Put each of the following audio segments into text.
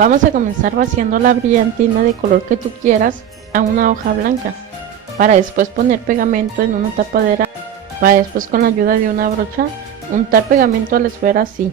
Vamos a comenzar vaciando la brillantina de color que tú quieras a una hoja blanca, para después poner pegamento en una tapadera, para después con la ayuda de una brocha untar pegamento a la esfera así.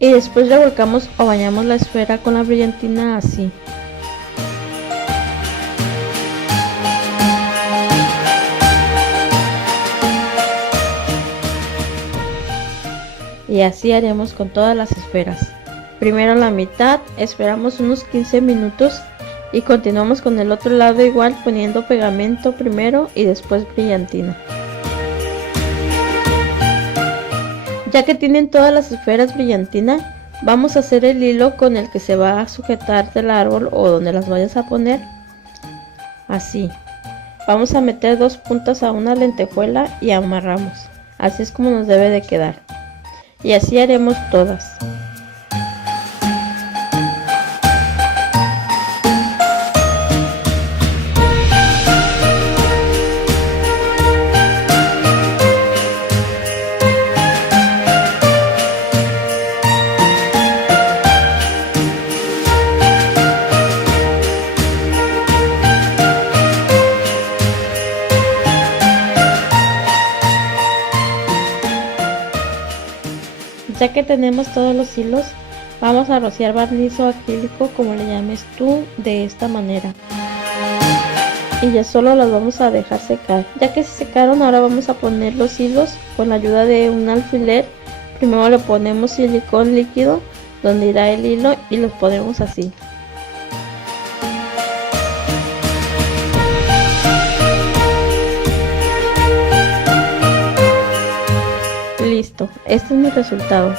Y después revolcamos o bañamos la esfera con la brillantina así. Y así haremos con todas las esferas. Primero la mitad, esperamos unos 15 minutos y continuamos con el otro lado igual, poniendo pegamento primero y después brillantina. Ya que tienen todas las esferas brillantina, vamos a hacer el hilo con el que se va a sujetar del árbol o donde las vayas a poner. Así. Vamos a meter 2 puntas a una lentejuela y amarramos. Así es como nos debe de quedar. Y así haremos todas. Ya que tenemos todos los hilos, vamos a rociar barniz o acrílico, como le llames tú, de esta manera. Y ya solo las vamos a dejar secar. Ya que se secaron, ahora vamos a poner los hilos con la ayuda de un alfiler. Primero le ponemos silicón líquido donde irá el hilo y los ponemos así. Listo, este es mi resultado.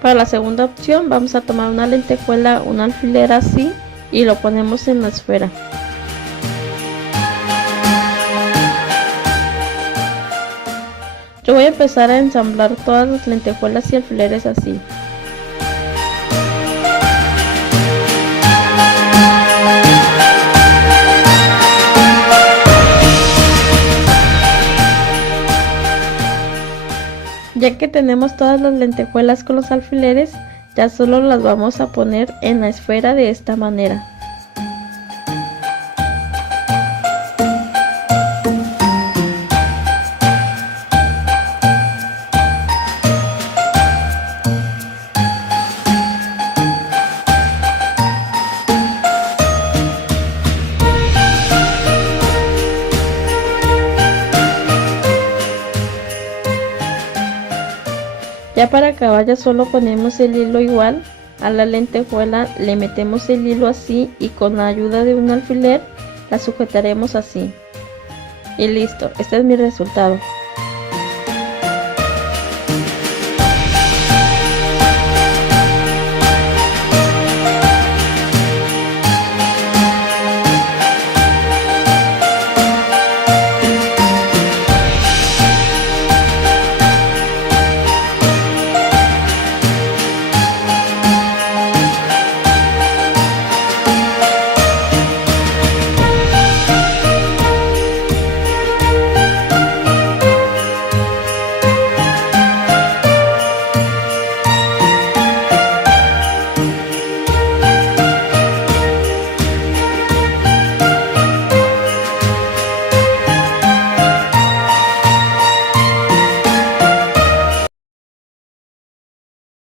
Para la segunda opción vamos a tomar una lentejuela, un alfiler así y lo ponemos en la esfera. Yo voy a empezar a ensamblar todas las lentejuelas y alfileres así. Ya que tenemos todas las lentejuelas con los alfileres, ya solo las vamos a poner en la esfera de esta manera. Ya para acabar ya solo ponemos el hilo igual a la lentejuela, le metemos el hilo así y con la ayuda de un alfiler la sujetaremos así. Y listo, este es mi resultado.